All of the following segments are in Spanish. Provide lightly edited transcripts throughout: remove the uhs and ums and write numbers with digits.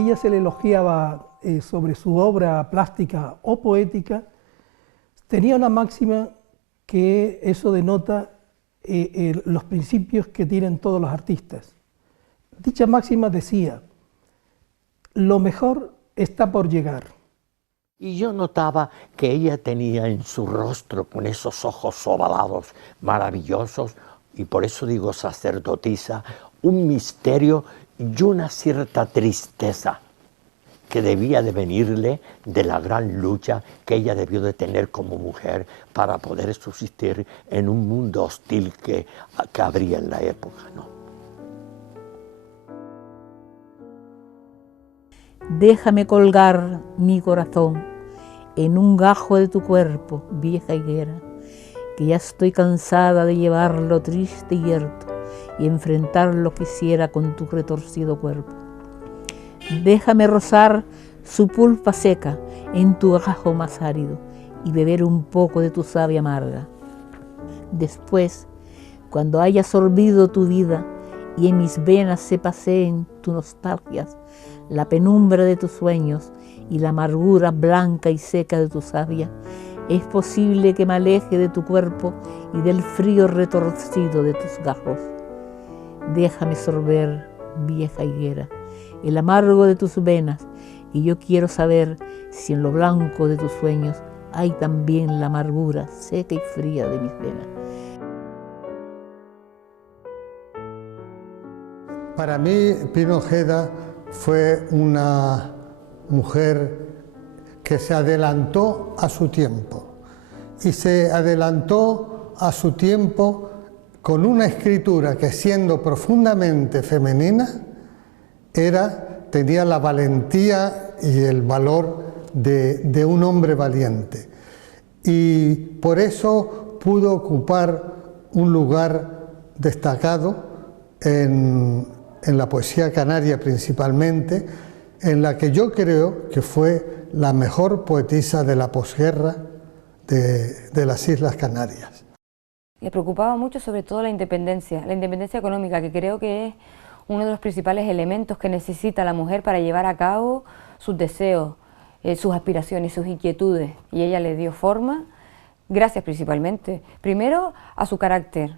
ella se le elogiaba sobre su obra plástica o poética, tenía una máxima que eso denota los principios que tienen todos los artistas. Dicha máxima decía: lo mejor está por llegar. Y yo notaba que ella tenía en su rostro, con esos ojos ovalados maravillosos, y por eso digo sacerdotisa, un misterio y una cierta tristeza que debía de venirle de la gran lucha que ella debió de tener como mujer para poder subsistir en un mundo hostil que habría en la época, ¿no? Déjame colgar mi corazón en un gajo de tu cuerpo, vieja higuera, que ya estoy cansada de llevarlo triste y yerto y enfrentarlo quisiera con tu retorcido cuerpo. Déjame rozar su pulpa seca en tu gajo más árido y beber un poco de tu savia amarga. Después, cuando haya sorbido tu vida y en mis venas se paseen tus nostalgias, la penumbra de tus sueños y la amargura blanca y seca de tu savia, es posible que me aleje de tu cuerpo y del frío retorcido de tus gajos. Déjame sorber, vieja higuera, el amargo de tus venas, y yo quiero saber si en lo blanco de tus sueños hay también la amargura seca y fría de mis venas. Para mí, Pino Ojeda fue una mujer que se adelantó a su tiempo, y se adelantó a su tiempo con una escritura que, siendo profundamente femenina, tenía la valentía y el valor de un hombre valiente, y por eso pudo ocupar un lugar destacado en la poesía canaria principalmente, en la que yo creo que fue la mejor poetisa de la posguerra de las Islas Canarias. Le preocupaba mucho sobre todo la independencia económica, que creo que es uno de los principales elementos que necesita la mujer para llevar a cabo sus deseos, sus aspiraciones, sus inquietudes, y ella le dio forma, gracias principalmente, primero a su carácter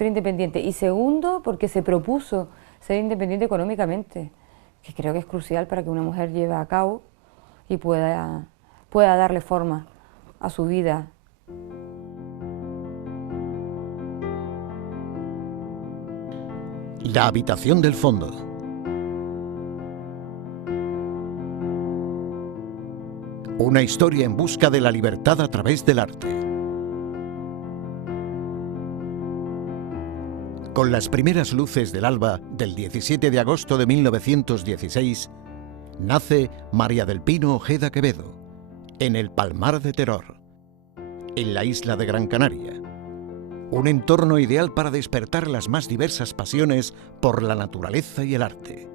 independiente, y segundo porque se propuso ser independiente económicamente, que creo que es crucial para que una mujer lleve a cabo y pueda darle forma a su vida. La habitación del fondo. Una historia en busca de la libertad a través del arte. Con las primeras luces del alba del 17 de agosto de 1916, nace María del Pino Ojeda Quevedo, en el Palmar de Teror, en la isla de Gran Canaria. Un entorno ideal para despertar las más diversas pasiones por la naturaleza y el arte.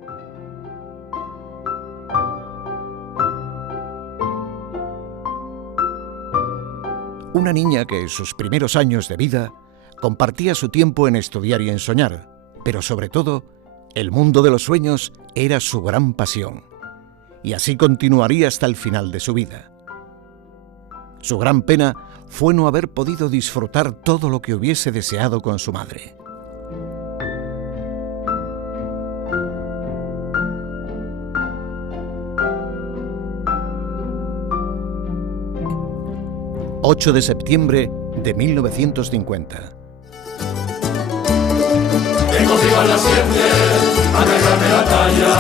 Una niña que en sus primeros años de vida compartía su tiempo en estudiar y en soñar, pero sobre todo, el mundo de los sueños era su gran pasión, y así continuaría hasta el final de su vida. Su gran pena fue no haber podido disfrutar todo lo que hubiese deseado con su madre. ...8 de septiembre de 1950. Tengo viva naciente, agarrarme la talla.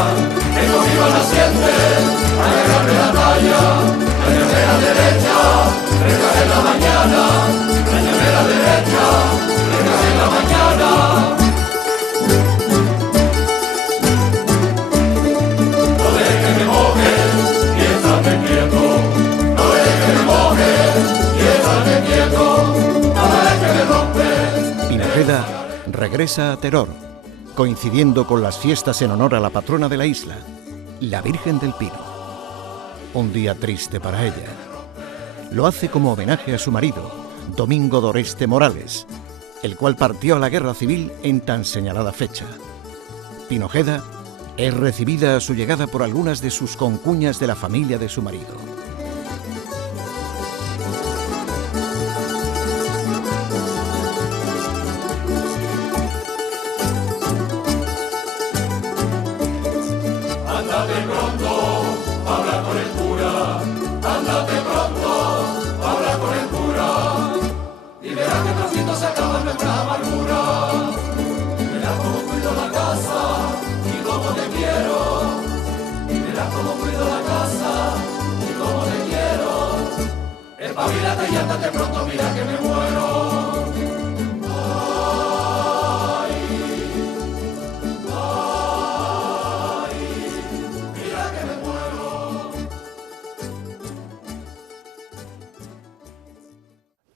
Tengo viva naciente, agarrarme la talla. Añame la derecha, recarga en la mañana. Añame la derecha, recarga en la mañana. No dejes que me mojes, y estate quieto. No dejes que me mojes, y estate quieto. No dejes que me rompes. Pino Ojeda regresa a Teror, coincidiendo con las fiestas en honor a la patrona de la isla, la Virgen del Pino. Un día triste para ella. Lo hace como homenaje a su marido, Domingo Doreste Morales, el cual partió a la guerra civil en tan señalada fecha. Pino Ojeda es recibida a su llegada por algunas de sus concuñas de la familia de su marido. Ándate pronto, habla con el cura. Ándate pronto, habla con el cura. Y verás que prontito se acaban nuestras amarguras. Y verás cómo cuido la casa y cómo te quiero. Y verás cómo cuido la casa y cómo te quiero. Espabilate y ándate pronto, mira que me muero.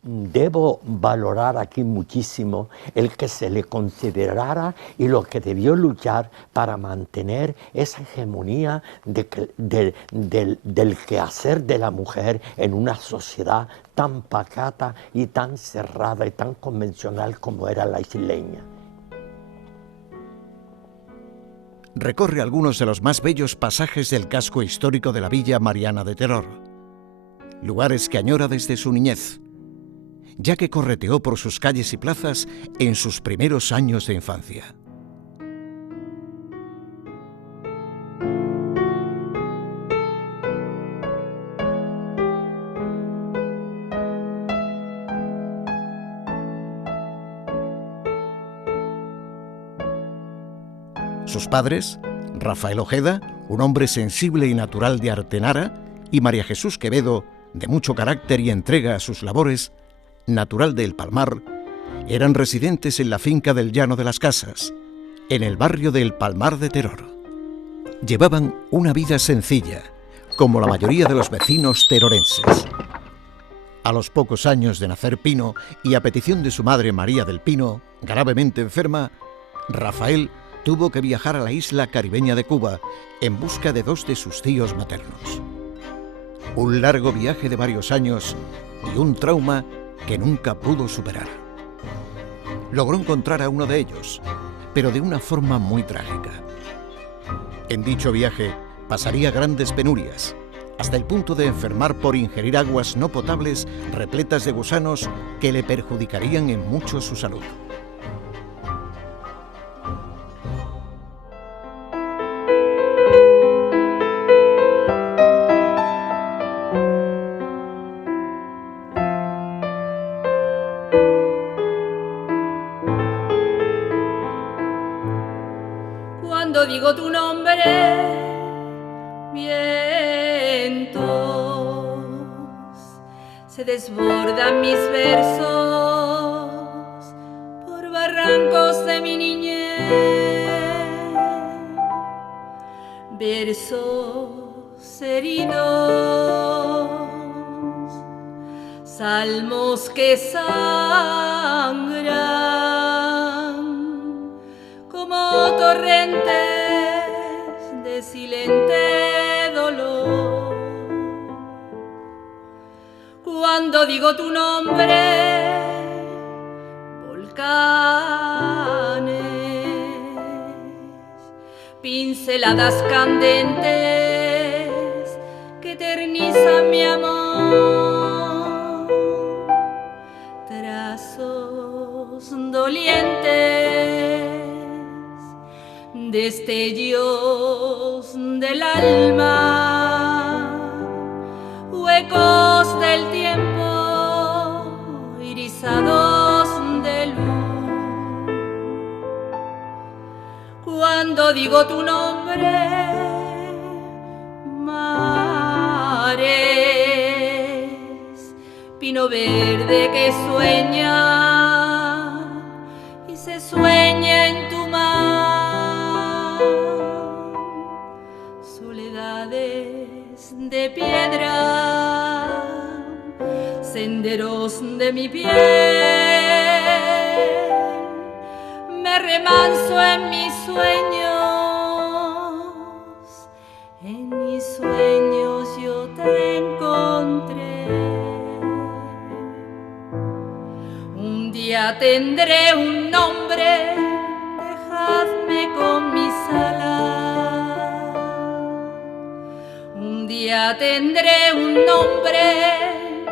Debo valorar aquí muchísimo el que se le considerara y lo que debió luchar para mantener esa hegemonía del quehacer de la mujer en una sociedad tan pacata y tan cerrada y tan convencional como era la isleña. Recorre algunos de los más bellos pasajes del casco histórico de la Villa Mariana de Teror, lugares que añora desde su niñez, ya que correteó por sus calles y plazas en sus primeros años de infancia. Sus padres, Rafael Ojeda, un hombre sensible y natural de Artenara, y María Jesús Quevedo, de mucho carácter y entrega a sus labores, natural de El Palmar, eran residentes en la finca del Llano de las Casas, en el barrio de El Palmar de Teror. Llevaban una vida sencilla, como la mayoría de los vecinos terorenses. A los pocos años de nacer Pino, y a petición de su madre María del Pino, gravemente enferma, Rafael tuvo que viajar a la isla caribeña de Cuba en busca de dos de sus tíos maternos. Un largo viaje de varios años y un trauma que nunca pudo superar. Logró encontrar a uno de ellos, pero de una forma muy trágica. En dicho viaje pasaría grandes penurias, hasta el punto de enfermar por ingerir aguas no potables repletas de gusanos que le perjudicarían en mucho su salud. Cuando digo tu nombre, vientos, se desbordan mis versos por barrancos de mi niñez, versos heridos, salmos que sangran como torrentes de silente dolor. Cuando digo tu nombre, volcanes, pinceladas candentes que eternizan mi amor, trazos dolientes, destellos del alma, huecos del tiempo, irisados de luz. Cuando digo tu nombre, mares, pino verde que sueña y se sueña en tu mar, soledades de piedra, senderos de mi piel, me remanso en mis sueños yo te encontré. Un día tendré un nombre, dejadme con mis alas día tendré un nombre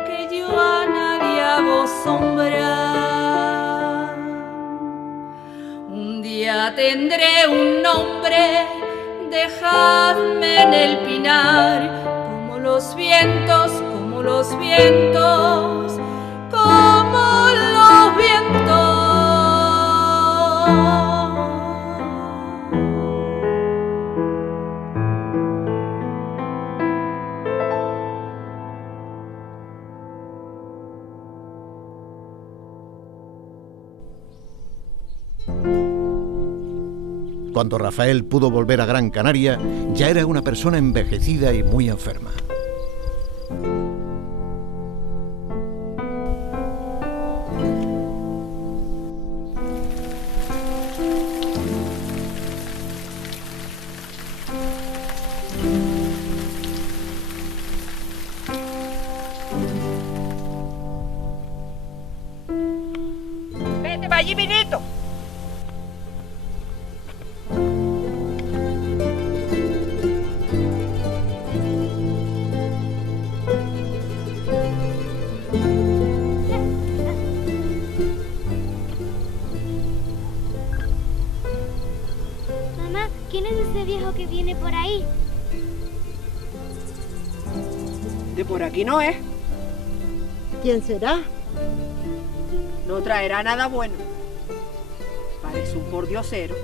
que yo a nadie hago sombra. Un día tendré un nombre, dejadme en el pinar, como los vientos, como los vientos, como los vientos. Cuando Rafael pudo volver a Gran Canaria, ya era una persona envejecida y muy enferma. Vete para allí, Vinito. Mamá, ¿quién es ese viejo que viene por ahí? De por aquí no es. ¿Quién será? No traerá nada bueno. Parece un pordiosero.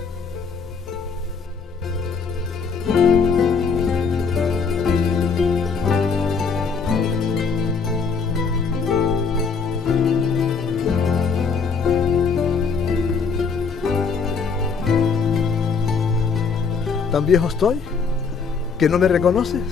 ¿Tan viejo estoy? ¿Que no me reconoces?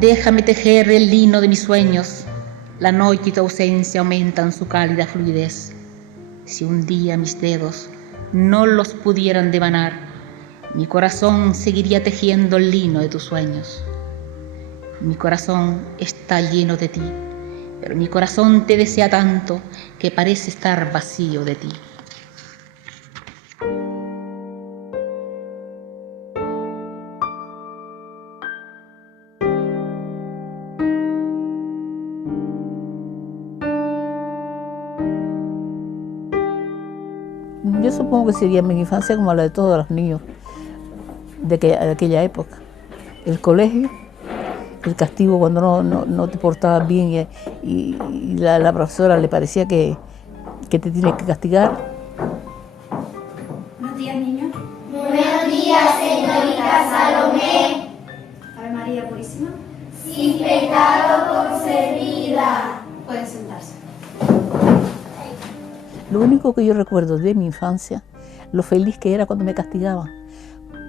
Déjame tejer el lino de mis sueños. La noche y tu ausencia aumentan su cálida fluidez. Si un día mis dedos no los pudieran devanar, mi corazón seguiría tejiendo el lino de tus sueños. Mi corazón está lleno de ti, pero mi corazón te desea tanto que parece estar vacío de ti. Yo supongo que sería mi infancia como la de todos los niños de aquella época. El colegio, el castigo cuando no te portabas bien y la profesora le parecía que te tiene que castigar. Buenos días, niños. Buenos días, señorita Salomé. Ave María Purísima. Sin pecado concebida. Pueden sentarse. Lo único que yo recuerdo de mi infancia, lo feliz que era cuando me castigaban.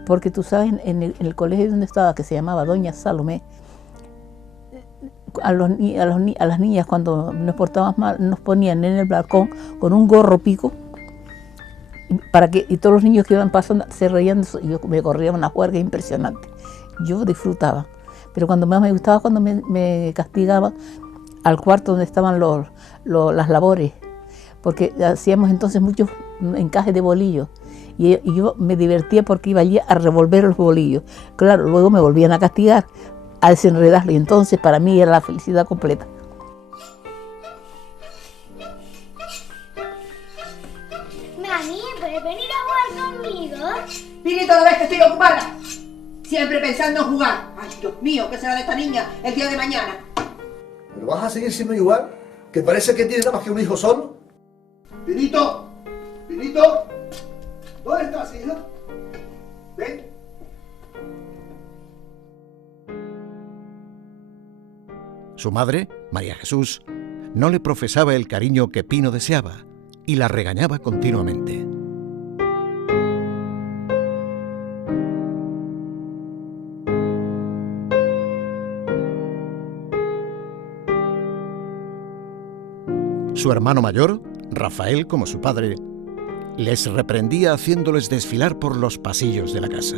Porque tú sabes, en el colegio donde estaba, que se llamaba Doña Salomé, a las niñas cuando nos portábamos mal, nos ponían en el balcón con un gorro pico, y todos los niños que iban pasando se reían, y yo me corría una juerga impresionante. Yo disfrutaba. Pero cuando más me gustaba cuando me castigaban al cuarto donde estaban las labores, porque hacíamos entonces muchos encajes de bolillos y yo me divertía porque iba allí a revolver los bolillos. Claro, luego me volvían a castigar, a desenredarlo, y entonces para mí era la felicidad completa. Mami, ¿puedes venir a jugar conmigo? Pinito, ¿no ves que estoy ocupada? Siempre pensando en jugar. Ay, Dios mío, ¿qué será de esta niña el día de mañana? ¿Pero vas a seguir siendo igual? ¿Que parece que tienes nada más que un hijo solo? Pinito, Pinito, ¿dónde estás, hija? Ven. Su madre, María Jesús, no le profesaba el cariño que Pino deseaba y la regañaba continuamente. Su hermano mayor, Rafael, como su padre, les reprendía haciéndoles desfilar por los pasillos de la casa.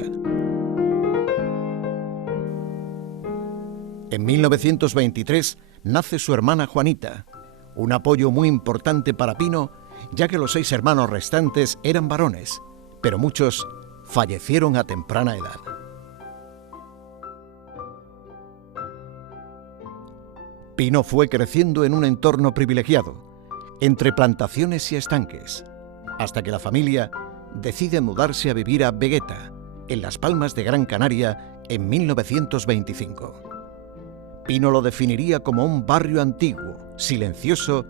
En 1923 nace su hermana Juanita, un apoyo muy importante para Pino, ya que los 6 hermanos restantes eran varones, pero muchos fallecieron a temprana edad. Pino fue creciendo en un entorno privilegiado, entre plantaciones y estanques, hasta que la familia decide mudarse a vivir a Vegueta, en Las Palmas de Gran Canaria, en 1925. Pino lo definiría como un barrio antiguo, silencioso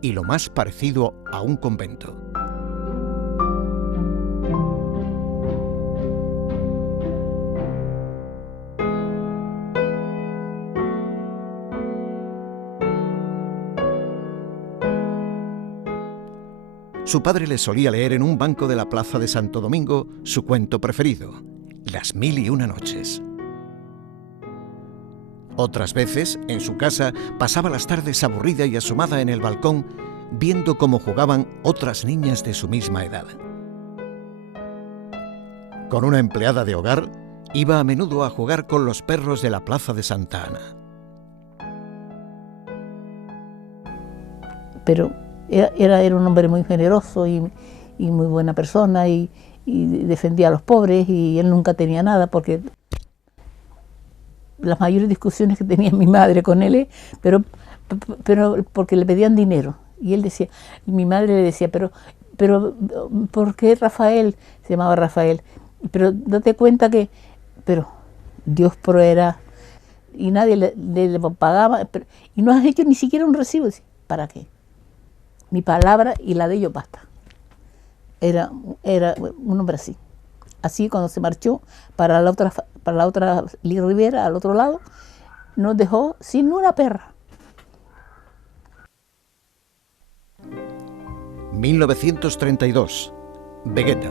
y lo más parecido a un convento. Su padre le solía leer en un banco de la plaza de Santo Domingo su cuento preferido, Las 1001 noches. Otras veces, en su casa, pasaba las tardes aburrida y asomada en el balcón, viendo cómo jugaban otras niñas de su misma edad. Con una empleada de hogar, iba a menudo a jugar con los perros de la plaza de Santa Ana. Pero era un hombre muy generoso y muy buena persona y defendía a los pobres, y él nunca tenía nada, porque las mayores discusiones que tenía mi madre con él, pero porque le pedían dinero, y él decía, y mi madre le decía, pero ¿por qué Rafael? Se llamaba Rafael, pero date cuenta que, pero Dios proveerá, y nadie le pagaba, y no has hecho ni siquiera un recibo. ¿Para qué? Mi palabra y la de ellos basta. Era un hombre así. Así, cuando se marchó para la otra ribera, al otro lado, nos dejó sin una perra. 1932, Vegueta.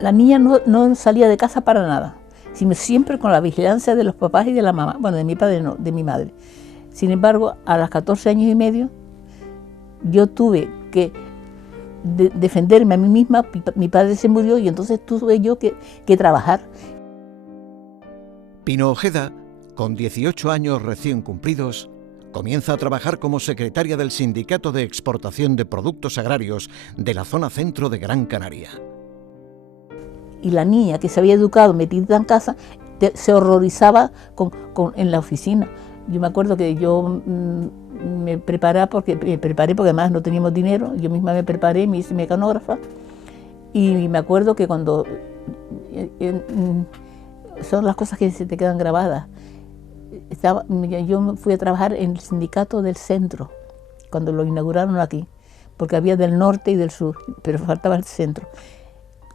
La niña no salía de casa para nada, sino siempre con la vigilancia de los papás y de la mamá, bueno, de mi padre no, de mi madre. Sin embargo, a los 14 años y medio, yo tuve que defenderme a mí misma. Mi padre se murió y entonces tuve yo que trabajar. Pino Ojeda, con 18 años recién cumplidos, comienza a trabajar como secretaria del Sindicato de Exportación de Productos Agrarios de la zona centro de Gran Canaria. Y la niña que se había educado metida en casa se horrorizaba en la oficina. Yo me acuerdo que yo me preparé porque además no teníamos dinero. Yo misma me preparé, me hice mecanógrafa. Y me acuerdo que cuando... son las cosas que se te quedan grabadas. Yo fui a trabajar en el sindicato del centro, cuando lo inauguraron aquí, porque había del norte y del sur, pero faltaba el centro.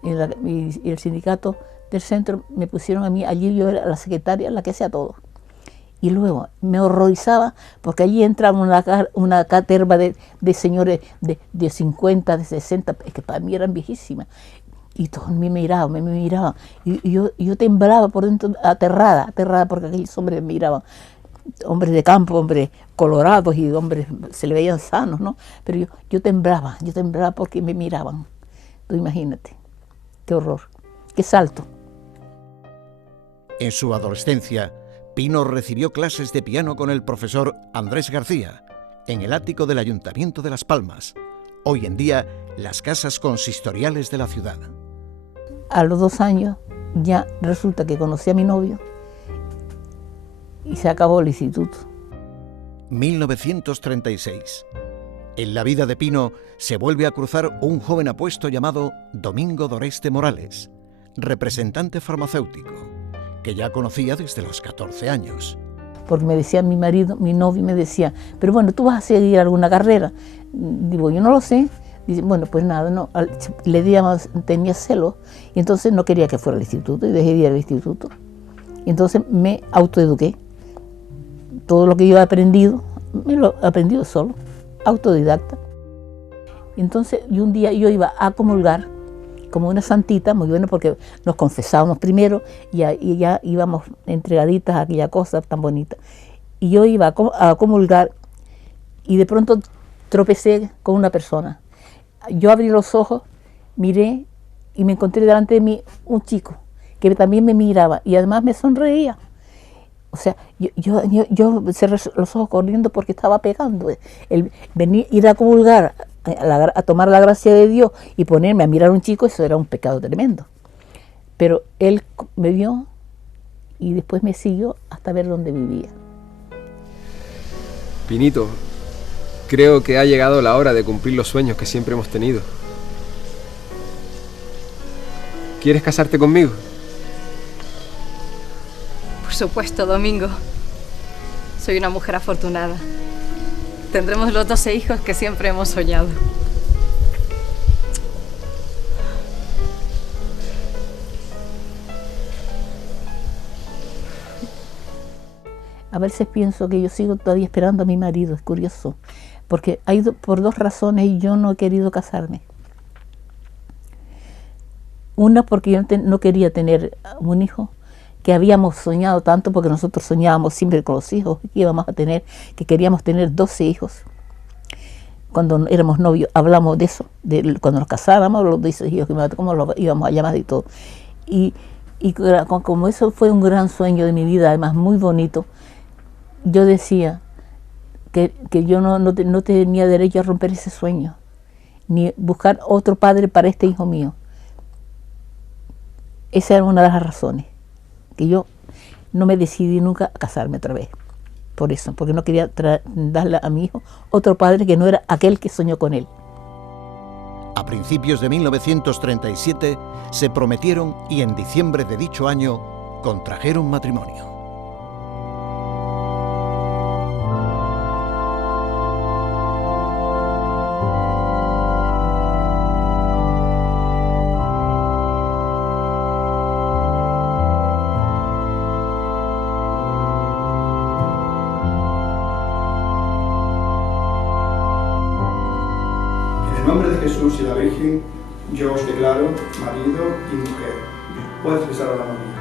Y el sindicato del centro me pusieron a mí, allí yo era la secretaria, la que hacía todo. Y luego me horrorizaba porque allí entraba una caterva de señores de 50, de 60, es que para mí eran viejísimas. Y todos me miraban. Y yo temblaba por dentro, aterrada, porque aquellos hombres me miraban. Hombres de campo, hombres colorados y hombres se le veían sanos, ¿no? Pero yo temblaba porque me miraban. Tú imagínate, qué horror, qué salto. En su adolescencia, Pino recibió clases de piano con el profesor Andrés García, en el ático del Ayuntamiento de Las Palmas, hoy en día las casas consistoriales de la ciudad. A los 2 años ya resulta que conocí a mi novio y se acabó el instituto. 1936. En la vida de Pino se vuelve a cruzar un joven apuesto llamado Domingo Doreste Morales, representante farmacéutico, que ya conocía desde los 14 años. Porque me decía mi marido, mi novio me decía, pero bueno, ¿tú vas a seguir alguna carrera? Digo, yo no lo sé. Dice, bueno, pues nada, no, tenía celos y entonces no quería que fuera al instituto y dejé de ir al instituto. Y entonces me autoeduqué. Todo lo que yo he aprendido, me lo he aprendido solo, autodidacta. Y entonces un día yo iba a comulgar como una santita, muy bueno, porque nos confesábamos primero y ya íbamos entregaditas a aquella cosa tan bonita. Y yo iba a comulgar y de pronto tropecé con una persona. Yo abrí los ojos, miré y me encontré delante de mí un chico que también me miraba y además me sonreía. O sea, yo cerré los ojos corriendo porque estaba pegando. Ir a comulgar, a tomar la gracia de Dios y ponerme a mirar a un chico, eso era un pecado tremendo. Pero él me vio y después me siguió hasta ver dónde vivía. Pinito, creo que ha llegado la hora de cumplir los sueños que siempre hemos tenido. ¿Quieres casarte conmigo? Por supuesto, Domingo. Soy una mujer afortunada. Tendremos los 12 hijos que siempre hemos soñado. A veces pienso que yo sigo todavía esperando a mi marido, es curioso. Porque ha ido por 2 razones y yo no he querido casarme. Una, porque yo no quería tener un hijo, que habíamos soñado tanto, porque nosotros soñábamos siempre con los hijos que íbamos a tener, que queríamos tener 12 hijos. Cuando éramos novios hablamos de eso, cuando nos casáramos, los 12 hijos, cómo los íbamos a llamar y todo. Y como eso fue un gran sueño de mi vida, además muy bonito, yo decía que yo no tenía derecho a romper ese sueño, ni buscar otro padre para este hijo mío. Esa era una de las razones, que yo no me decidí nunca a casarme otra vez. Por eso, porque no quería darle a mi hijo otro padre que no era aquel que soñó con él. A principios de 1937 se prometieron y en diciembre de dicho año contrajeron matrimonio. En el nombre de Jesús y la Virgen, Yo os declaro marido y mujer. Puedes besar a la María.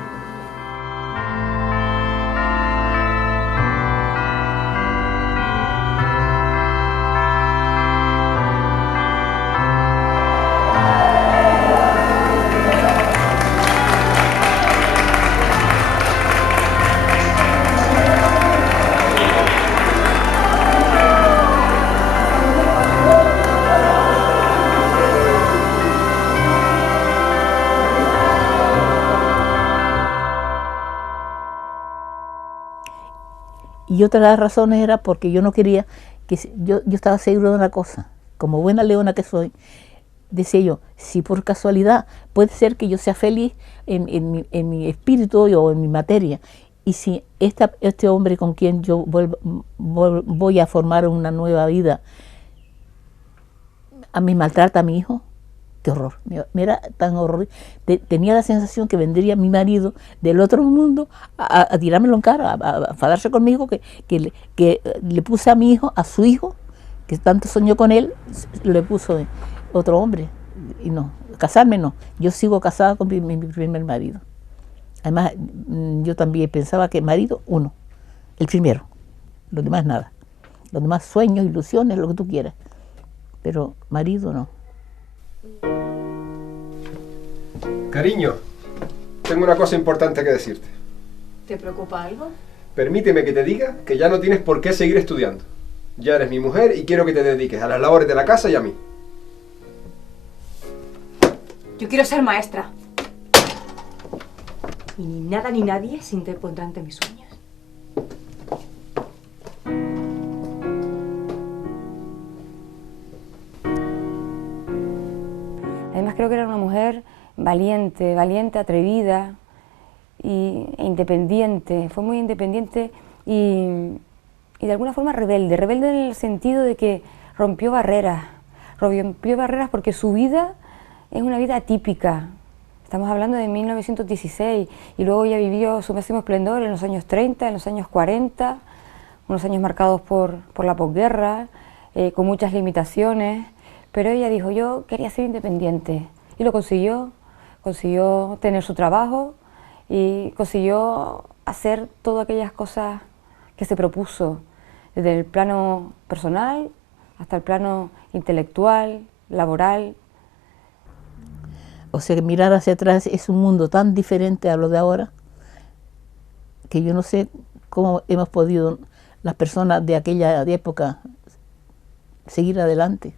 Y otra de las razones era porque yo no quería, yo estaba seguro de una cosa, como buena leona que soy, decía yo, si por casualidad puede ser que yo sea feliz en mi espíritu o en mi materia, y si este hombre con quien yo voy a formar una nueva vida, a mí maltrata a mi hijo, qué horror, me era tan horror. Tenía la sensación que vendría mi marido del otro mundo a tirármelo en cara, a enfadarse conmigo, que le puse a mi hijo, a su hijo, que tanto soñó con él, le puso otro hombre. Y no, casarme no, yo sigo casada con mi primer marido. Además, yo también pensaba que marido, uno, el primero, los demás nada. Los demás sueños, ilusiones, lo que tú quieras, pero marido no. Cariño, tengo una cosa importante que decirte. ¿Te preocupa algo? Permíteme que te diga que ya no tienes por qué seguir estudiando. Ya eres mi mujer y quiero que te dediques a las labores de la casa y a mí. Yo quiero ser maestra. Y ni nada ni nadie se interpondrá ante mis sueños. Además creo que era una mujer valiente, atrevida e independiente. Fue muy independiente y de alguna forma rebelde en el sentido de que rompió barreras porque su vida es una vida atípica. Estamos hablando de 1916 y luego ella vivió su máximo esplendor en los años 30, en los años 40, unos años marcados por la posguerra, con muchas limitaciones, pero ella dijo, yo quería ser independiente y lo consiguió tener su trabajo y consiguió hacer todas aquellas cosas que se propuso, desde el plano personal hasta el plano intelectual, laboral. O sea, que mirar hacia atrás es un mundo tan diferente a lo de ahora, que yo no sé cómo hemos podido las personas de aquella época seguir adelante.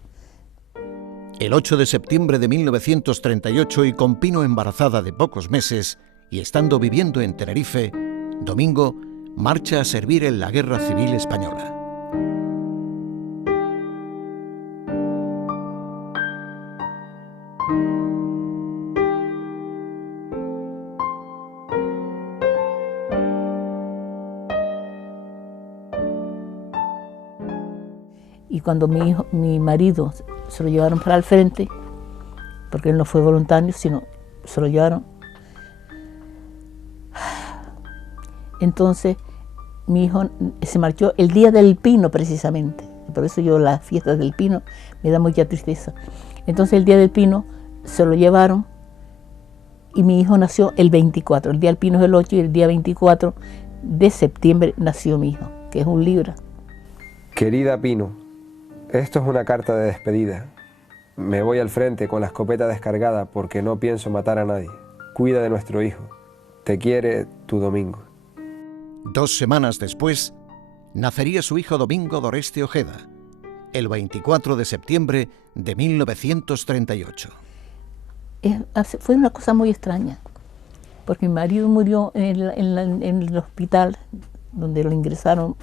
El 8 de septiembre de 1938, y con Pino embarazada de pocos meses y estando viviendo en Tenerife, Domingo marcha a servir en la Guerra Civil Española. Y cuando mi marido se lo llevaron para el frente, porque él no fue voluntario, sino se lo llevaron. Entonces mi hijo se marchó el día del Pino precisamente, por eso yo las fiestas del Pino me da mucha tristeza. Entonces el día del Pino se lo llevaron y mi hijo nació el 24, el día del Pino es el 8 y el día 24 de septiembre nació mi hijo, que es un Libra. Querida Pino, esto es una carta de despedida. Me voy al frente con la escopeta descargada porque no pienso matar a nadie. Cuida de nuestro hijo. Te quiere tu Domingo. 2 semanas después, nacería su hijo Domingo Doreste Ojeda, el 24 de septiembre de 1938. Fue una cosa muy extraña, porque mi marido murió en el hospital, donde lo ingresaron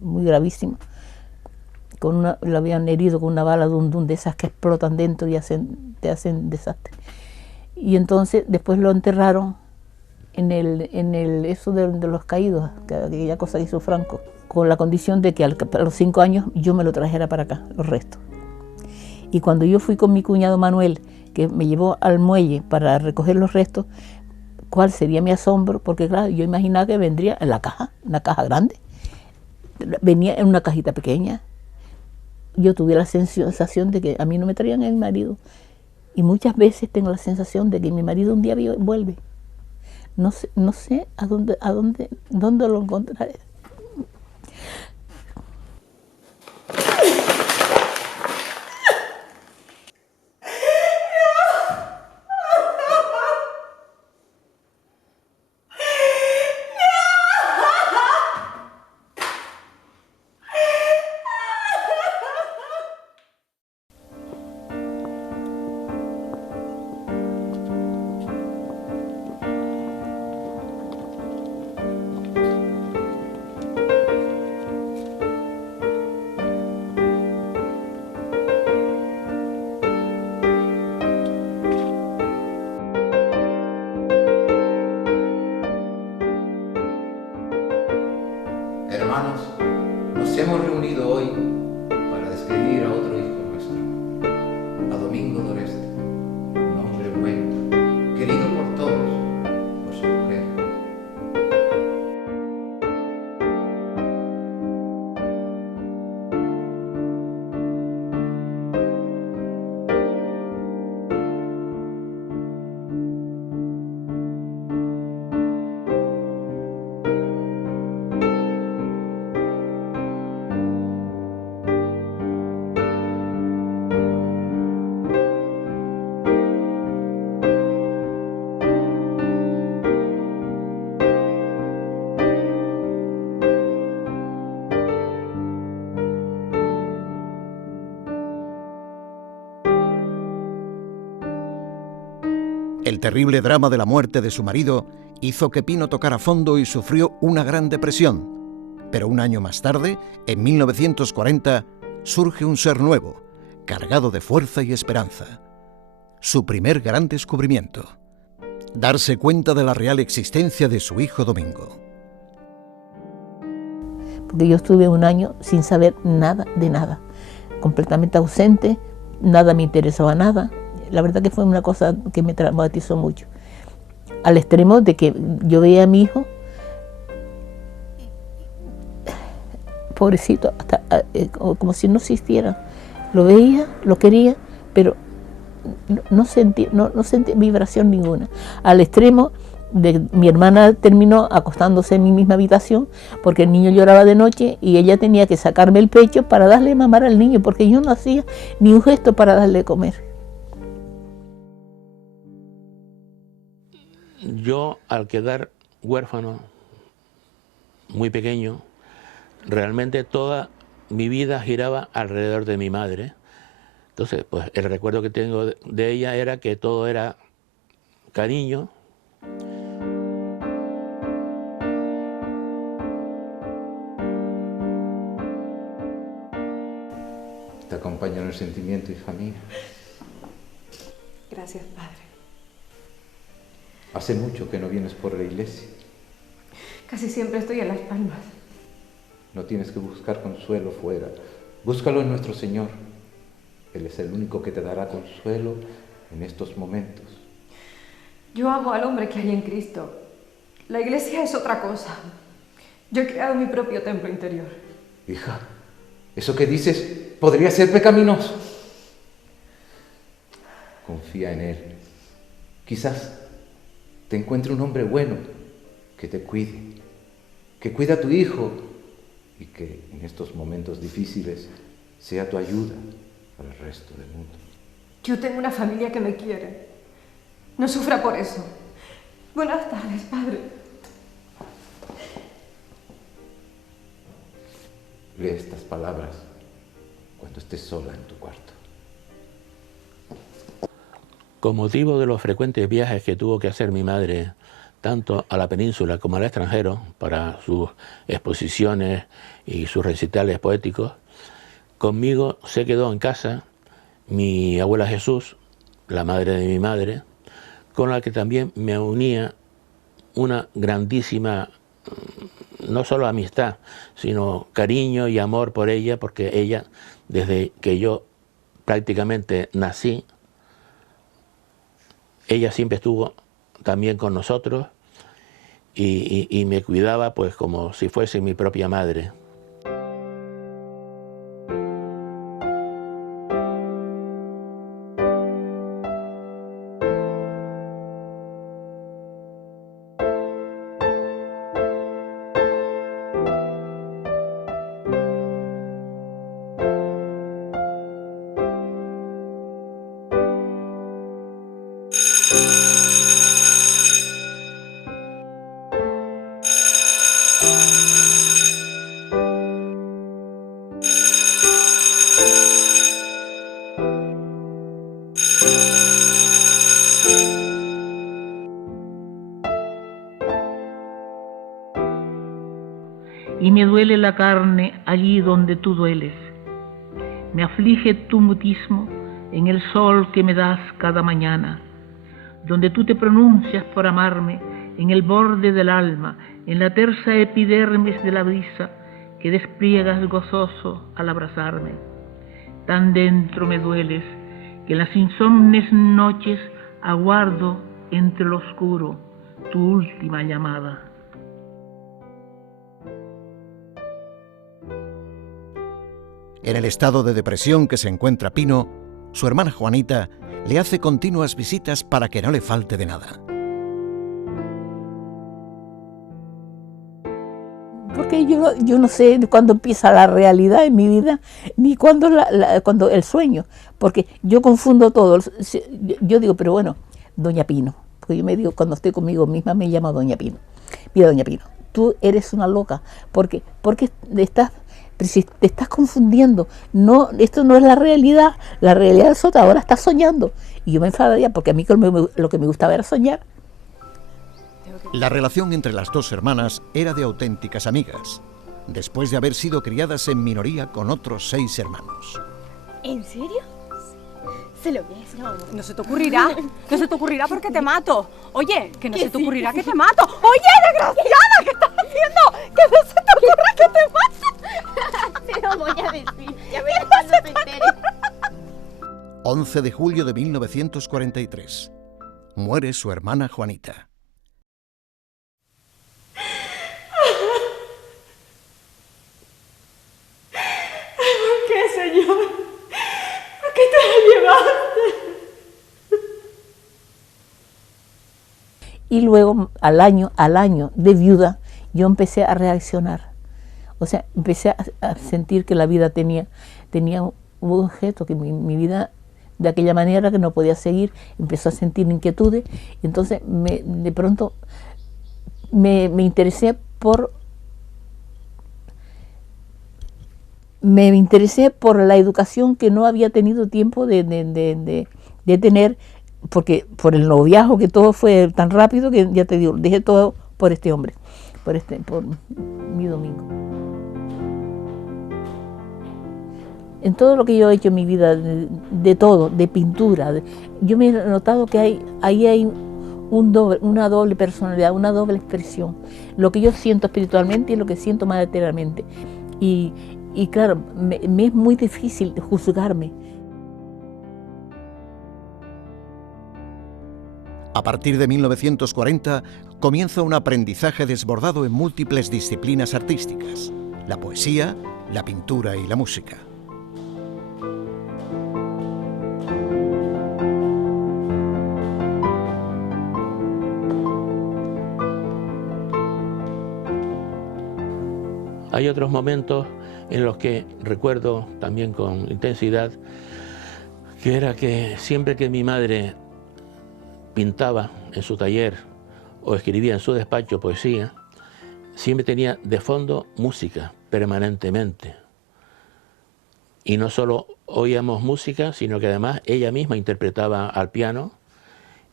muy gravísimo. Lo habían herido con una bala de esas que explotan dentro y te hacen desastre. Y entonces después lo enterraron en eso de los caídos, aquella cosa que hizo Franco, con la condición de que a los 5 años yo me lo trajera para acá, los restos. Y cuando yo fui con mi cuñado Manuel, que me llevó al muelle para recoger los restos, ¿cuál sería mi asombro? Porque claro, yo imaginaba que vendría en la caja, una caja grande. Venía en una cajita pequeña. Yo tuve la sensación de que a mí no me traían a mi marido. Y muchas veces tengo la sensación de que mi marido un día vuelve. No sé a dónde lo encontraré. Hermanos, nos hemos reunido hoy para despedir a otro hijo nuestro, a Domingo d'Oreste, un hombre bueno, querido por todos, por su mujer. El terrible drama de la muerte de su marido hizo que Pino tocara fondo y sufrió una gran depresión. Pero un año más tarde, en 1940, surge un ser nuevo, cargado de fuerza y esperanza. Su primer gran descubrimiento: darse cuenta de la real existencia de su hijo Domingo. Porque yo estuve un año sin saber nada de nada, completamente ausente, nada me interesaba nada. La verdad que fue una cosa que me traumatizó mucho, al extremo de que yo veía a mi hijo, pobrecito, hasta, como si no existiera. Lo veía, lo quería, pero no sentí vibración ninguna. Al extremo de mi hermana terminó acostándose en mi misma habitación porque el niño lloraba de noche y ella tenía que sacarme el pecho para darle de mamar al niño, porque yo no hacía ni un gesto para darle de comer. Yo, al quedar huérfano, muy pequeño, realmente toda mi vida giraba alrededor de mi madre. Entonces, pues el recuerdo que tengo de ella era que todo era cariño. Te acompaño en el sentimiento, hija mía. Gracias, Padre. Hace mucho que no vienes por la iglesia. Casi siempre estoy en Las Palmas. No tienes que buscar consuelo fuera. Búscalo en nuestro Señor. Él es el único que te dará consuelo en estos momentos. Yo amo al hombre que hay en Cristo. La iglesia es otra cosa. Yo he creado mi propio templo interior. Hija, eso que dices podría ser pecaminoso. Confía en Él. Quizás te encuentre un hombre bueno que te cuide, que cuida a tu hijo y que en estos momentos difíciles sea tu ayuda para el resto del mundo. Yo tengo una familia que me quiere. No sufra por eso. Buenas tardes, Padre. Lee estas palabras cuando estés sola en tu cuarto. Con motivo de los frecuentes viajes que tuvo que hacer mi madre, tanto a la península como al extranjero, para sus exposiciones y sus recitales poéticos, conmigo se quedó en casa mi abuela Jesús, la madre de mi madre, con la que también me unía una grandísima, no solo amistad, sino cariño y amor por ella, porque ella, desde que yo prácticamente nací, ella siempre estuvo también con nosotros y me cuidaba pues como si fuese mi propia madre. me duele la carne allí donde tú dueles. Me aflige tu mutismo en el sol que me das cada mañana, donde tú te pronuncias por amarme en el borde del alma, en la tersa epidermis de la brisa que despliegas gozoso al abrazarme. Tan dentro me dueles que en las insomnes noches aguardo entre lo oscuro tu última llamada. En el estado de depresión que se encuentra Pino, su hermana Juanita le hace continuas visitas para que no le falte de nada. Porque yo no sé cuándo empieza la realidad en mi vida, ni cuándo cuando el sueño, porque yo confundo todo. Yo digo, pero bueno, Doña Pino, porque yo me digo, cuando estoy conmigo misma me llamo Doña Pino. Mira, Doña Pino, tú eres una loca, porque te estás confundiendo. No, esto no es la realidad es otra, ahora estás soñando. Y yo me enfadaría porque a mí lo que me gustaba era soñar. La relación entre las dos hermanas era de auténticas amigas, después de haber sido criadas en minoría con otros 6 hermanos. ¿En serio? Se lo voy a decir a mamá. No se te ocurrirá, no se te ocurrirá porque te mato. Oye, que no se te ocurrirá que te mato. Oye, desgraciada, ¿qué estás haciendo? Que no se te ocurra que te mato. Se lo voy a decir, ya verás cuando se entere. 11 de julio de 1943. Muere su hermana Juanita. ¿Por qué, Señor? ¿Por qué te llevaste? Y luego, al año de viuda, yo empecé a reaccionar. O sea, empecé a sentir que la vida tenía un objeto, que mi vida de aquella manera que no podía seguir. Empezó a sentir inquietudes. Y entonces, de pronto, me interesé por la educación que no había tenido tiempo de tener, porque por el noviazgo que todo fue tan rápido que ya te digo, dejé todo por este hombre, por mi Domingo. En todo lo que yo he hecho en mi vida, de todo, de pintura, yo me he notado que ahí hay una doble personalidad, una doble expresión, lo que yo siento espiritualmente y lo que siento materialmente. Y claro, me es muy difícil juzgarme. A partir de 1940 comienza un aprendizaje desbordado en múltiples disciplinas artísticas: la poesía, la pintura y la música. Hay otros momentos en los que recuerdo también con intensidad que era que siempre que mi madre pintaba en su taller o escribía en su despacho poesía, siempre tenía de fondo música permanentemente. Y no solo oíamos música, sino que además ella misma interpretaba al piano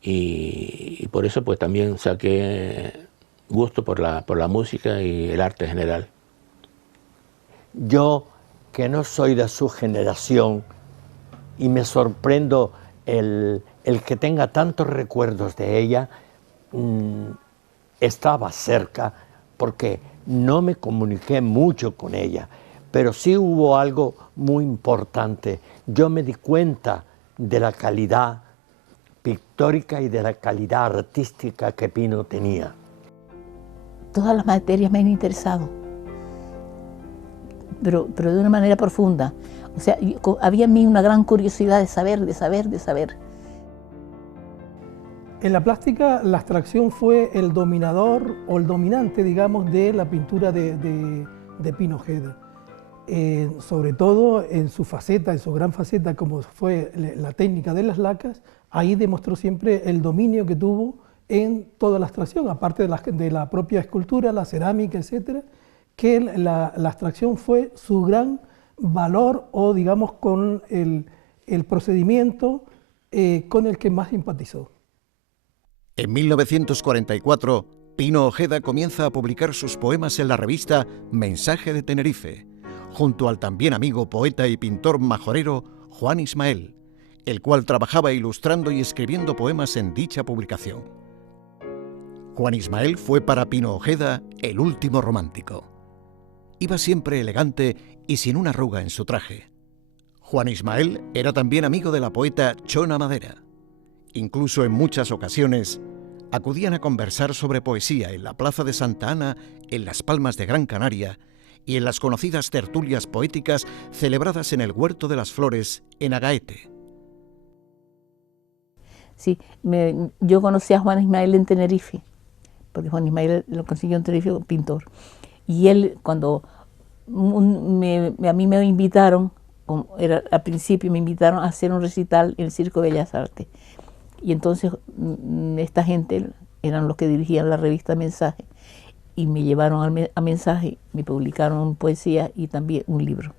y por eso pues también saqué gusto por la música y el arte en general. Yo, que no soy de su generación, y me sorprendo el que tenga tantos recuerdos de ella, estaba cerca, porque no me comuniqué mucho con ella, pero sí hubo algo muy importante. Yo me di cuenta de la calidad pictórica y de la calidad artística que Pino tenía. Todas las materias me han interesado, pero de una manera profunda. O sea, había en mí una gran curiosidad de saber. En la plástica, la abstracción fue el dominador o el dominante, digamos, de la pintura de Pino Ojeda. Sobre todo en su gran faceta, como fue la técnica de las lacas, ahí demostró siempre el dominio que tuvo en toda la abstracción, aparte de la propia escultura, la cerámica, etcétera, que la abstracción fue su gran valor o, digamos, con el procedimiento con el que más simpatizó. En 1944, Pino Ojeda comienza a publicar sus poemas en la revista Mensaje de Tenerife, junto al también amigo poeta y pintor majorero Juan Ismael, el cual trabajaba ilustrando y escribiendo poemas en dicha publicación. Juan Ismael fue para Pino Ojeda el último romántico. Iba siempre elegante y sin una arruga en su traje. Juan Ismael era también amigo de la poeta Chona Madera. Incluso en muchas ocasiones acudían a conversar sobre poesía en la Plaza de Santa Ana, en Las Palmas de Gran Canaria, y en las conocidas tertulias poéticas celebradas en el Huerto de las Flores, en Agaete. Sí, yo conocí a Juan Ismael en Tenerife, porque Juan Ismael lo consiguió en Tenerife, pintor. Y él, cuando a mí me invitaron, al principio me invitaron a hacer un recital en el Circo de Bellas Artes. Y entonces esta gente eran los que dirigían la revista Mensaje, y me llevaron a Mensaje, me publicaron poesía y también un libro.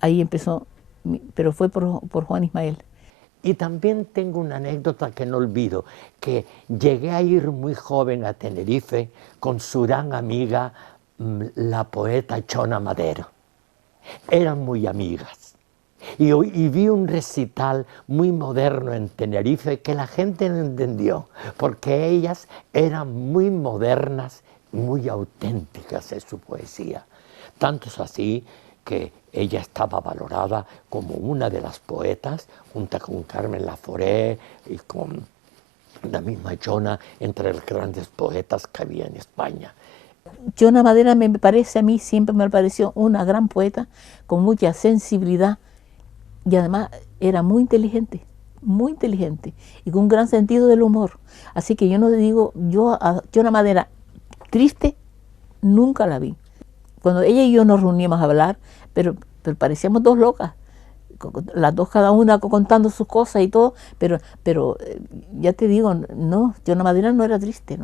Ahí empezó, pero fue por Juan Ismael. Y también tengo una anécdota que no olvido, que llegué a ir muy joven a Tenerife con su gran amiga, la poeta Chona Madera. Eran muy amigas. Y vi un recital muy moderno en Tenerife que la gente no entendió, porque ellas eran muy modernas, muy auténticas en su poesía. Tanto es así que ella estaba valorada como una de las poetas, junto con Carmen Laforet y con la misma Chona, entre los grandes poetas que había en España. Chona Madera me parece, a mí siempre me pareció una gran poeta, con mucha sensibilidad, y además era muy inteligente, y con un gran sentido del humor. Así que yo no digo, yo a Chona Madera triste nunca la vi. Cuando ella y yo nos reuníamos a hablar, pero parecíamos dos locas, las dos cada una contando sus cosas y todo, pero ya te digo, no, Chona Madera no era triste.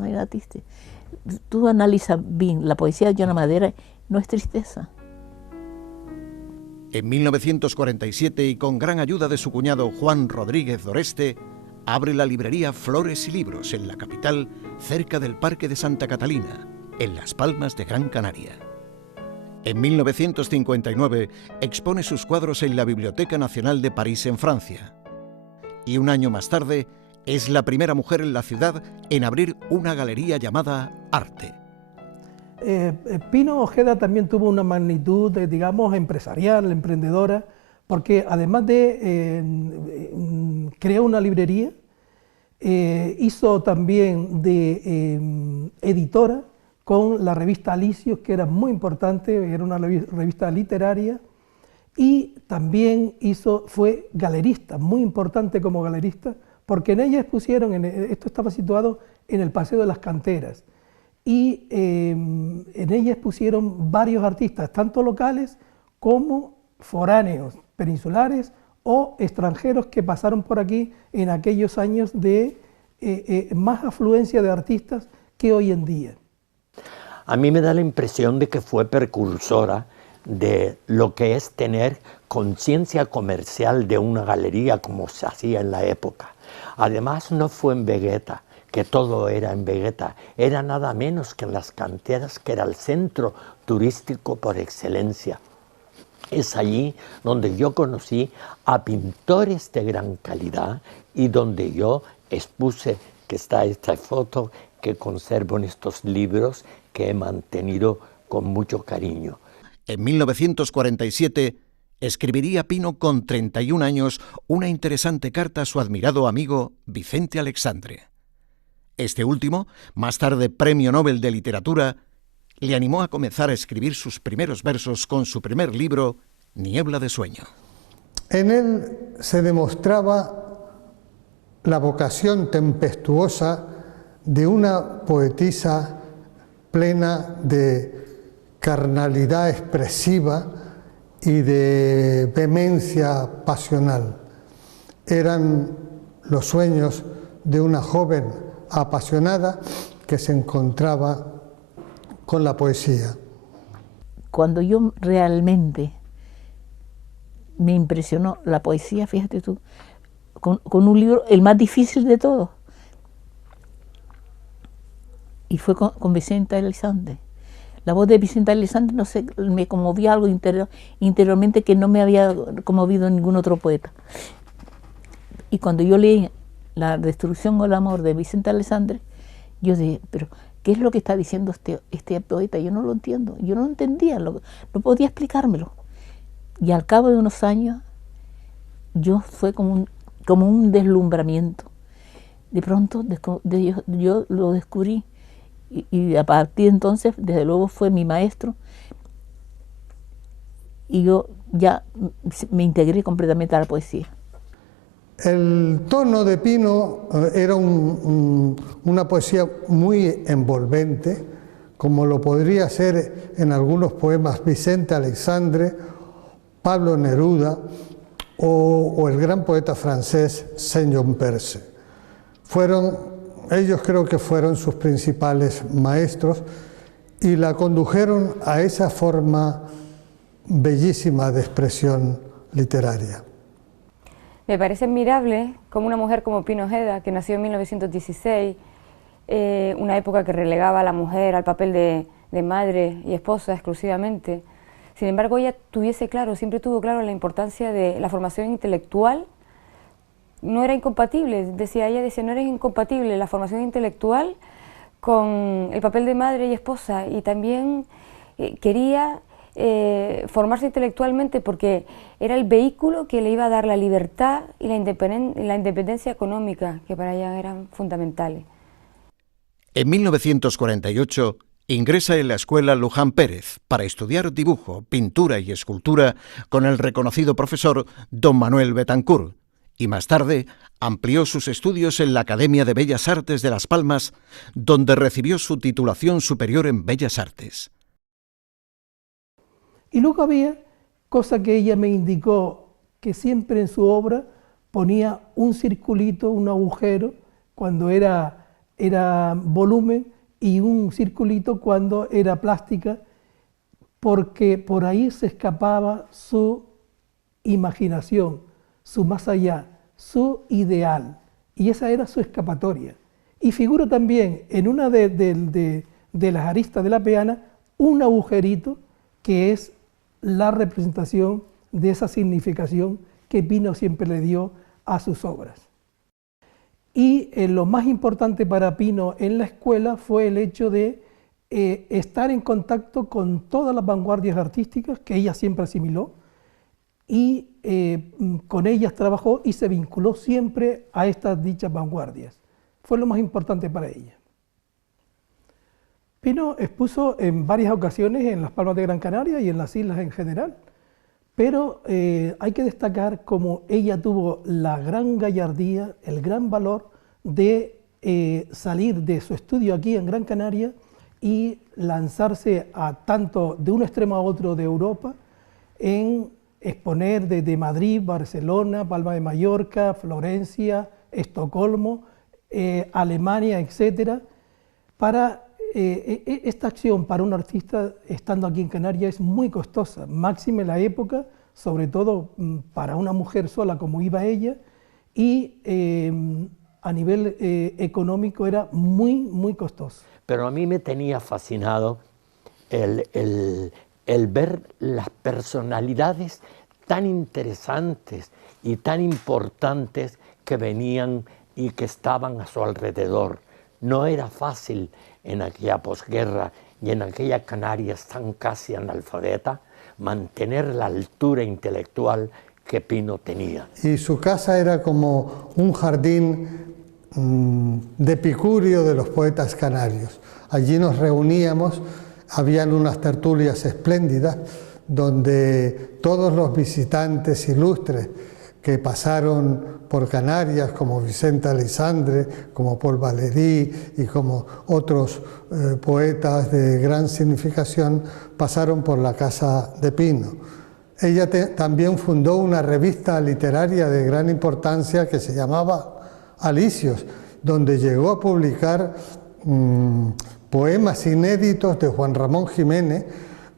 Tú analizas bien la poesía de Chona Madera, no es tristeza. En 1947, y con gran ayuda de su cuñado Juan Rodríguez Doreste, abre la librería Flores y Libros en la capital, cerca del Parque de Santa Catalina, en Las Palmas de Gran Canaria. En 1959 expone sus cuadros en la Biblioteca Nacional de París, en Francia. Y un año más tarde es la primera mujer en la ciudad en abrir una galería llamada Arte. Pino Ojeda también tuvo una magnitud, digamos, empresarial, emprendedora, porque además de crear una librería, hizo también de editora con la revista Alicios, que era muy importante, era una revista literaria, y también fue galerista, muy importante como galerista, porque en ella expusieron, esto estaba situado en el Paseo de las Canteras, y en ella expusieron varios artistas, tanto locales como foráneos, peninsulares o extranjeros que pasaron por aquí en aquellos años de más afluencia de artistas que hoy en día. A mí me da la impresión de que fue precursora de lo que es tener conciencia comercial de una galería como se hacía en la época. Además, no fue en Vegueta, que todo era en Vegueta, era nada menos que en Las Canteras, que era el centro turístico por excelencia. Es allí donde yo conocí a pintores de gran calidad y donde yo expuse, que está esta foto que conservo en estos libros que he mantenido con mucho cariño. En 1947 escribiría Pino, con 31 años, una interesante carta a su admirado amigo Vicente Alexandre. Este último, más tarde Premio Nobel de Literatura, le animó a comenzar a escribir sus primeros versos con su primer libro, Niebla de sueño. En él se demostraba la vocación tempestuosa de una poetisa plena de carnalidad expresiva y de vehemencia pasional. Eran los sueños de una joven apasionada que se encontraba con la poesía. Cuando yo realmente me impresionó la poesía, fíjate tú, con un libro, el más difícil de todos, y fue con Vicenta Elizalde. La voz de Vicenta Elizalde, no sé, me conmovía algo interiormente que no me había conmovido ningún otro poeta. Y cuando yo leí La destrucción o el amor de Vicenta Elizalde, yo dije, pero ¿qué es lo que está diciendo este poeta? Yo no lo entiendo, yo no entendía, no podía explicármelo. Y al cabo de unos años, fue como un deslumbramiento. De pronto yo lo descubrí y a partir de entonces, desde luego, fue mi maestro y yo ya me integré completamente a la poesía. El tono de Pino era una poesía muy envolvente, como lo podría ser en algunos poemas Vicente Alexandre, Pablo Neruda o el gran poeta francés Saint-John Perse. Ellos creo que fueron sus principales maestros y la condujeron a esa forma bellísima de expresión literaria. Me parece admirable cómo una mujer como Pino Ojeda, que nació en 1916, una época que relegaba a la mujer al papel de madre y esposa exclusivamente, sin embargo ella siempre tuvo claro la importancia de la formación intelectual. No era incompatible, no era incompatible la formación intelectual con el papel de madre y esposa, y también quería formarse intelectualmente porque era el vehículo que le iba a dar la libertad y la independencia económica, que para ella eran fundamentales. En 1948 ingresa en la escuela Luján Pérez para estudiar dibujo, pintura y escultura con el reconocido profesor don Manuel Betancourt, y más tarde amplió sus estudios en la Academia de Bellas Artes de Las Palmas, donde recibió su titulación superior en Bellas Artes. Y luego había cosa que ella me indicó, que siempre en su obra ponía un circulito, un agujero, cuando era volumen, y un circulito cuando era plástica, porque por ahí se escapaba su imaginación, su más allá, su ideal, y esa era su escapatoria. Y figura también en una de las aristas de la peana un agujerito que es la representación de esa significación que Pino siempre le dio a sus obras. Y lo más importante para Pino en la escuela fue el hecho de estar en contacto con todas las vanguardias artísticas que ella siempre asimiló, y con ellas trabajó y se vinculó siempre a estas dichas vanguardias. Fue lo más importante para ella. Pino expuso en varias ocasiones en las Palmas de Gran Canaria y en las islas en general, pero hay que destacar cómo ella tuvo la gran gallardía, el gran valor de salir de su estudio aquí en Gran Canaria y lanzarse tanto de un extremo a otro de Europa, en exponer desde Madrid, Barcelona, Palma de Mallorca, Florencia, Estocolmo, Alemania, etc. Esta acción para un artista estando aquí en Canarias es muy costosa, máxime en la época, sobre todo para una mujer sola como iba ella, y a nivel económico era muy, muy costoso. Pero a mí me tenía fascinado el ver las personalidades tan interesantes y tan importantes que venían y que estaban a su alrededor. No era fácil en aquella posguerra y en aquella Canarias tan casi analfabeta mantener la altura intelectual que Pino tenía. Y su casa era como un jardín de Epicurio de los poetas canarios. Allí nos reuníamos, habían unas tertulias espléndidas donde todos los visitantes ilustres que pasaron por Canarias, como Vicente Alexandre, como Paul Valéry y como otros poetas de gran significación, pasaron por la casa de Pino. Ella también fundó una revista literaria de gran importancia que se llamaba Alicios, donde llegó a publicar poemas inéditos de Juan Ramón Jiménez,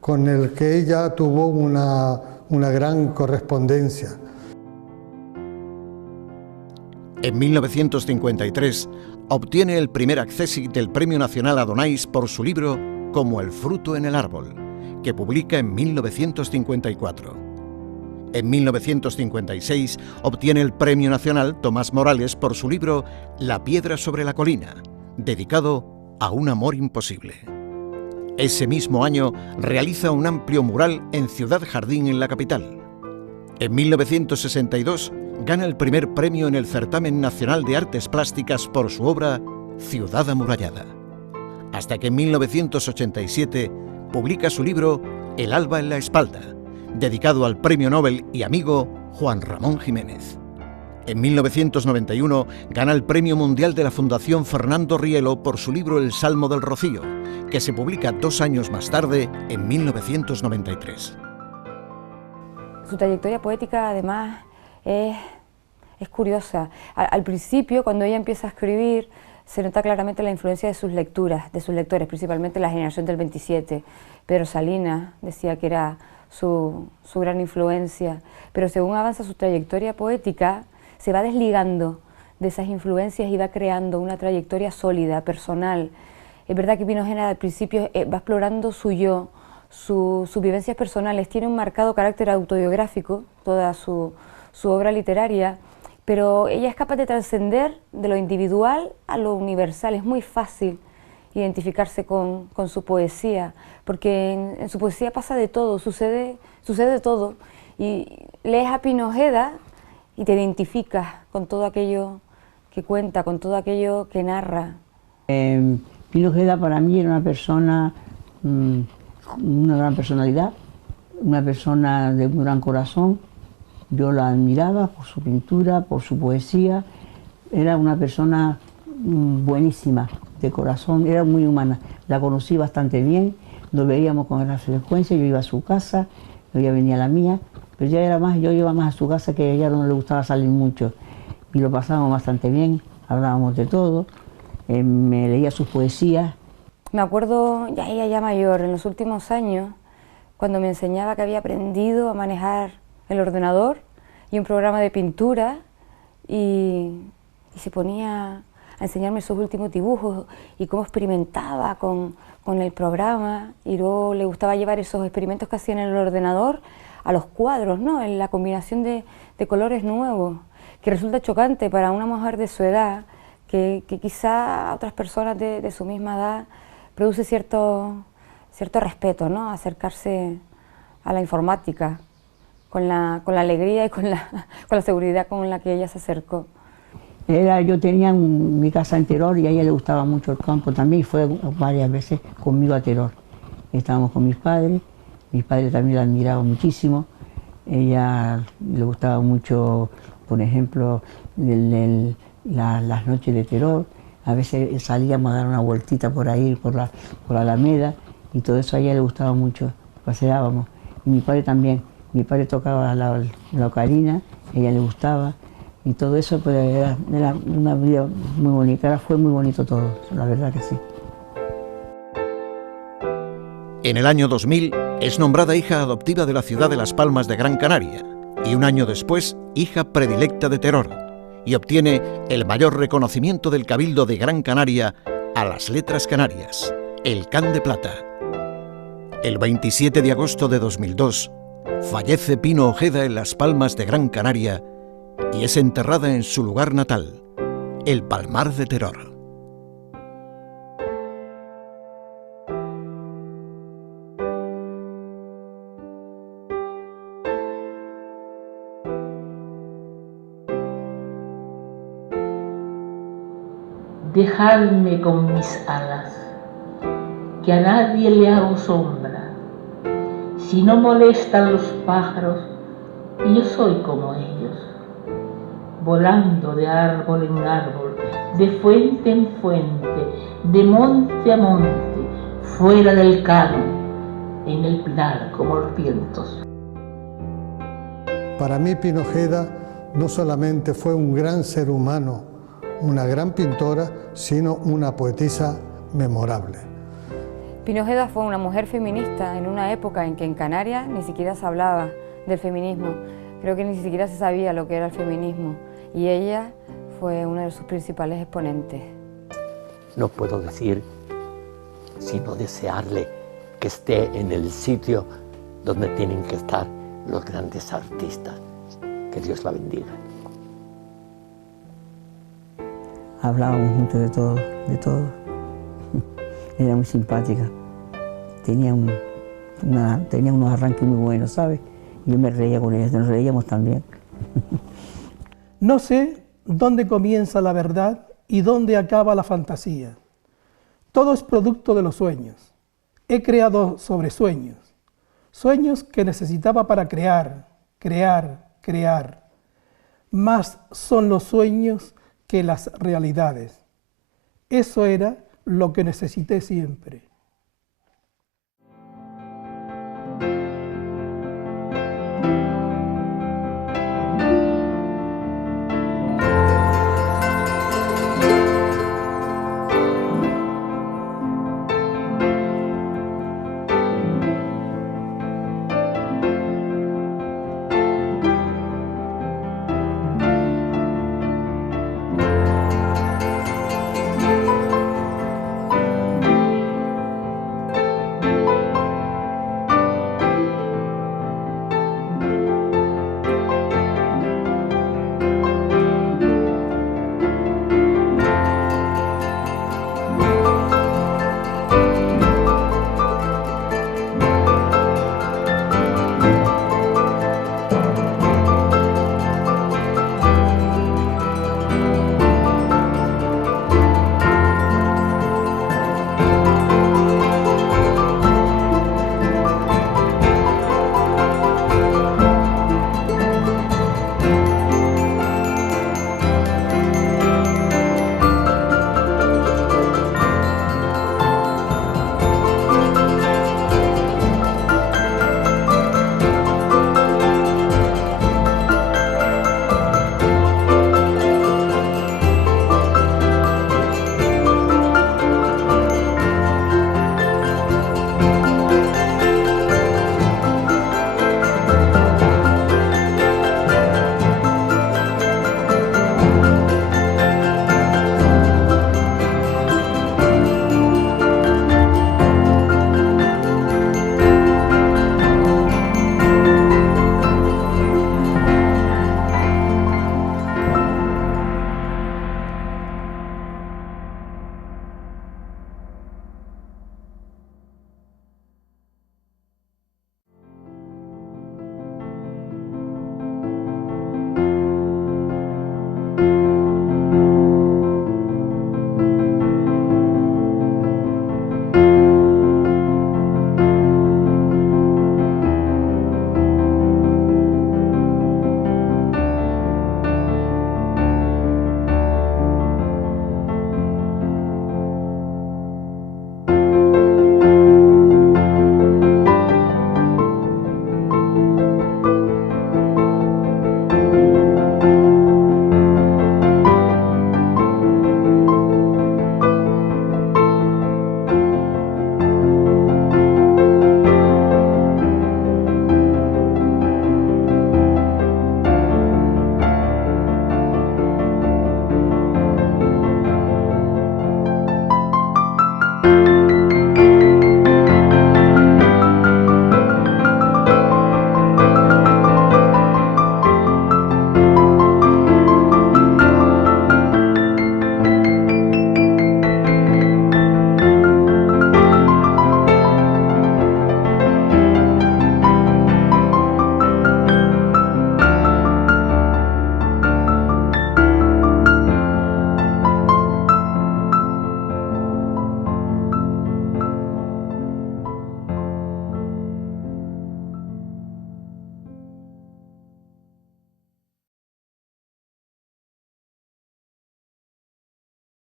con el que ella tuvo una gran correspondencia. En 1953 obtiene el primer accésit del Premio Nacional Adonais por su libro Como el fruto en el árbol, que publica en 1954. En 1956 obtiene el Premio Nacional Tomás Morales por su libro La piedra sobre la colina, dedicado a un amor imposible. Ese mismo año realiza un amplio mural en Ciudad Jardín, en la capital. En 1962 gana el primer premio en el Certamen Nacional de Artes Plásticas por su obra Ciudad amurallada. Hasta que en 1987 publica su libro El alba en la espalda, dedicado al premio Nobel y amigo Juan Ramón Jiménez. En 1991 gana el Premio Mundial de la Fundación Fernando Rielo por su libro El Salmo del Rocío, que se publica 2 años más tarde, en 1993. Su trayectoria poética, además, es curiosa. Al principio, cuando ella empieza a escribir, se nota claramente la influencia de sus lecturas, de sus lectores, principalmente la generación del 27. Pedro Salinas decía que era su gran influencia, pero según avanza su trayectoria poética, se va desligando de esas influencias y va creando una trayectoria sólida, personal. Es verdad que Pino Ojeda al principio va explorando su yo, sus vivencias personales, tiene un marcado carácter autobiográfico, toda su obra literaria, pero ella es capaz de trascender de lo individual a lo universal. Es muy fácil identificarse con su poesía, porque en su poesía pasa de todo, sucede de todo, y lees a Pino Ojeda y te identificas con todo aquello que cuenta, con todo aquello que narra. Pino Ojeda para mí era una persona, una gran personalidad, una persona de un gran corazón. Yo la admiraba por su pintura, por su poesía. Era una persona buenísima, de corazón, era muy humana. La conocí bastante bien, nos veíamos con gran frecuencia, yo iba a su casa, ella venía a la mía, pero ya era más, yo iba más a su casa, que a ella no le gustaba salir mucho. Y lo pasábamos bastante bien, hablábamos de todo, me leía sus poesías. Me acuerdo, ya ella ya mayor, en los últimos años, cuando me enseñaba que había aprendido a manejar el ordenador y un programa de pintura, y se ponía a enseñarme sus últimos dibujos y cómo experimentaba con el programa, y luego le gustaba llevar esos experimentos que hacía en el ordenador a los cuadros, ¿no? En la combinación de colores nuevos, que resulta chocante para una mujer de su edad, que quizá a otras personas de su misma edad produce cierto respeto, ¿no? Acercarse a la informática con la alegría y con la seguridad con la que ella se acercó. Yo tenía mi casa en Teror y a ella le gustaba mucho el campo también, y fue varias veces conmigo a Teror. Estábamos con mis padres también la admiraban muchísimo, ella le gustaba mucho, por ejemplo, las noches de Teror. A veces salíamos a dar una vueltita por ahí, por la Alameda, y todo eso a ella le gustaba mucho, paseábamos. Y mi padre también, mi padre tocaba la ocarina, a ella le gustaba, y todo eso pues, era una vida muy bonita, fue muy bonito todo, la verdad que sí. En el año 2000 es nombrada hija adoptiva de la ciudad de Las Palmas de Gran Canaria, y un año después hija predilecta de Teror, y obtiene el mayor reconocimiento del Cabildo de Gran Canaria a las letras canarias, el Can de Plata. El 27 de agosto de 2002 fallece Pino Ojeda en Las Palmas de Gran Canaria y es enterrada en su lugar natal, el Palmar de Teror. Dejadme con mis alas, que a nadie le hago sombra. Si no molestan los pájaros, yo soy como ellos, volando de árbol en árbol, de fuente en fuente, de monte a monte, fuera del cano, en el pinar como los vientos. Para mí Pino Ojeda no solamente fue un gran ser humano, una gran pintora, sino una poetisa memorable. Pino Ojeda fue una mujer feminista en una época en que en Canarias ni siquiera se hablaba del feminismo. Creo que ni siquiera se sabía lo que era el feminismo. Y ella fue fue uno de sus principales exponentes. No puedo decir sino desearle que esté en el sitio donde tienen que estar los grandes artistas. Que Dios la bendiga. Hablábamos juntos de todo, de todo. Era muy simpática. Tenía unos arranques muy buenos, ¿sabes? Yo me reía con ella, nos reíamos también. No sé dónde comienza la verdad y dónde acaba la fantasía. Todo es producto de los sueños. He creado sobre sueños. Sueños que necesitaba para crear, crear. Más son los sueños que las realidades. Eso era lo que necesité siempre.